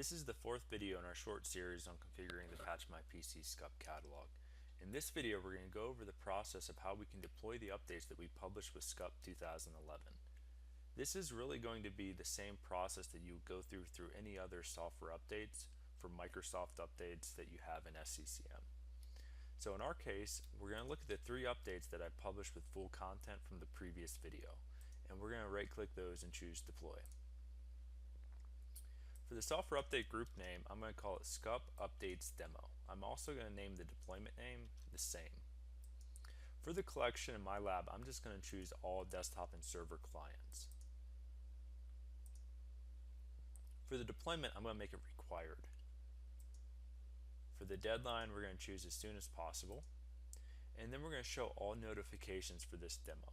This is the fourth video in our short series on configuring the Patch My PC SCUP catalog. In this video, we're going to go over the process of how we can deploy the updates that we published with SCUP 2011. This is really going to be the same process that you go through any other software updates for Microsoft updates that you have in SCCM. So in our case, we're going to look at the three updates that I published with full content from the previous video, and we're going to right-click those and choose Deploy. For the software update group name, I'm going to call it SCUP Updates Demo. I'm also going to name the deployment name the same. For the collection in my lab, I'm just going to choose all desktop and server clients. For the deployment, I'm going to make it required. For the deadline, we're going to choose as soon as possible. And then we're going to show all notifications for this demo.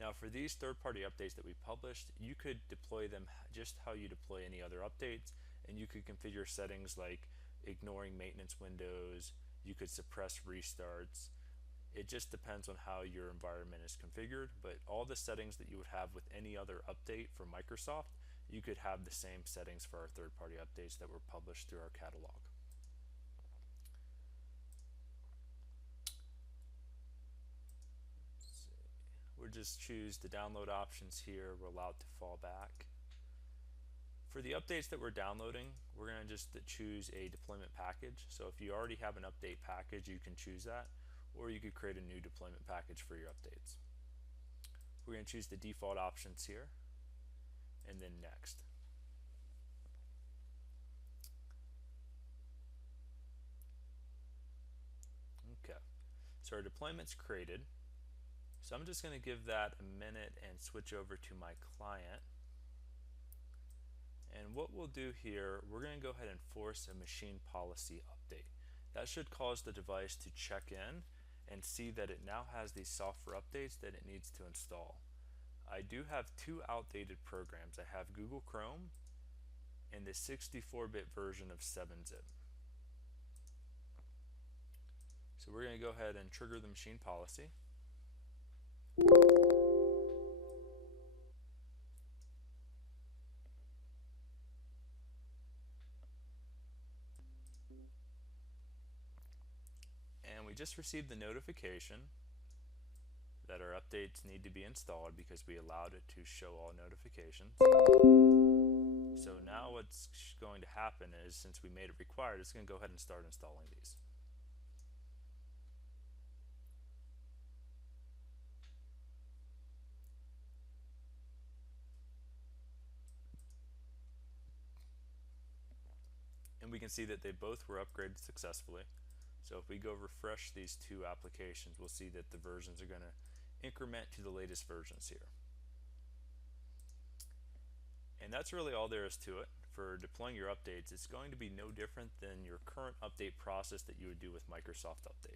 Now for these third-party updates that we published, you could deploy them just how you deploy any other updates, and you could configure settings like ignoring maintenance windows, you could suppress restarts. It just depends on how your environment is configured, but all the settings that you would have with any other update for Microsoft, you could have the same settings for our third-party updates that were published through our catalog. We'll just choose the download options here. We're allowed to fall back. For the updates that we're downloading, we're going to just choose a deployment package. So if you already have an update package, you can choose that, or you could create a new deployment package for your updates. We're going to choose the default options here, and then next. Okay, so our deployment's created. So I'm just going to give that a minute and switch over to my client. And what we'll do here, we're going to go ahead and force a machine policy update. That should cause the device to check in and see that it now has these software updates that it needs to install. I do have two outdated programs. I have Google Chrome and the 64-bit version of 7-zip. So we're going to go ahead and trigger the machine policy. And we just received the notification that our updates need to be installed because we allowed it to show all notifications. So now what's going to happen is, since we made it required, it's going to go ahead and start installing these. And we can see that they both were upgraded successfully. So if we go refresh these two applications, we'll see that the versions are going to increment to the latest versions here. And that's really all there is to it. For deploying your updates, it's going to be no different than your current update process that you would do with Microsoft Update.